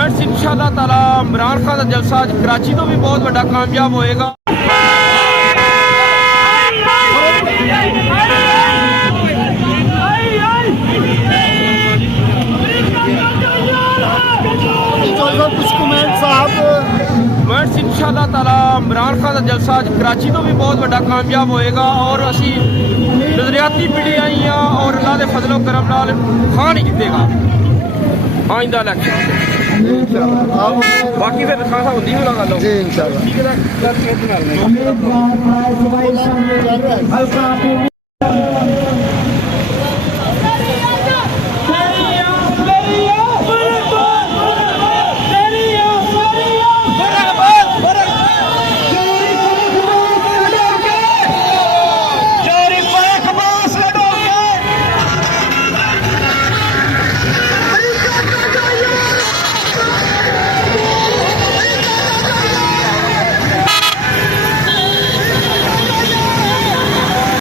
Friends इंशाअल्लाह ताला इमरान खान का जलसा अज कराची तो भी बहुत बड़ा कामयाब होएगा। कुछ कमेंट साहब फ्रेंड्स इंशाअल्लाह ताला इमरान खान का जलसा अज कराची तो भी बहुत बड़ा कामयाब होएगा और असी नजरियाती पीढ़ी आई हाँ और अल्लाह के फजलो करम नाल खान ही जीतेगा आइंदा इलेक्शन। बाकी फिर खान साहब होंदी मुलाकात जी इंशाल्लाह ठीक है।